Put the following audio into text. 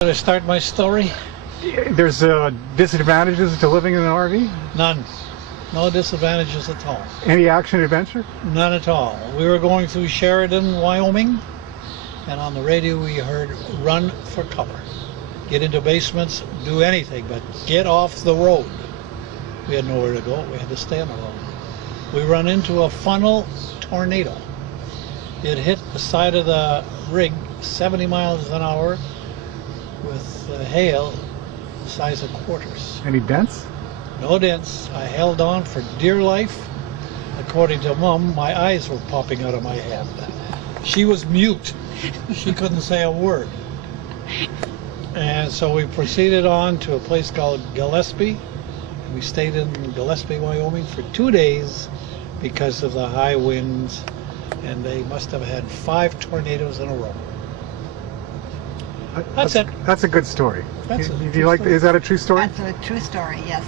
To start my story? There's disadvantages to living in an RV? None. No disadvantages at all. Any action adventure? None at all. We were going through Sheridan, Wyoming, and on the radio we heard run for cover. Get into basements, do anything, but get off the road. We had nowhere to go. We had to stay on the road. We run into a funnel tornado. It hit the side of the rig 70 miles an hour with hail the size of quarters. Any dents? No dents. I held on for dear life. According to Mom, my eyes were popping out of my head. She was mute. She couldn't say a word. And so we proceeded on to a place called Gillespie. We stayed in Gillespie, Wyoming for 2 days because of the high winds, and they must have had 5 tornadoes in a row. That's it. That's a good story. That's a Do true you like? story. Is that a true story? That's a true story, yes.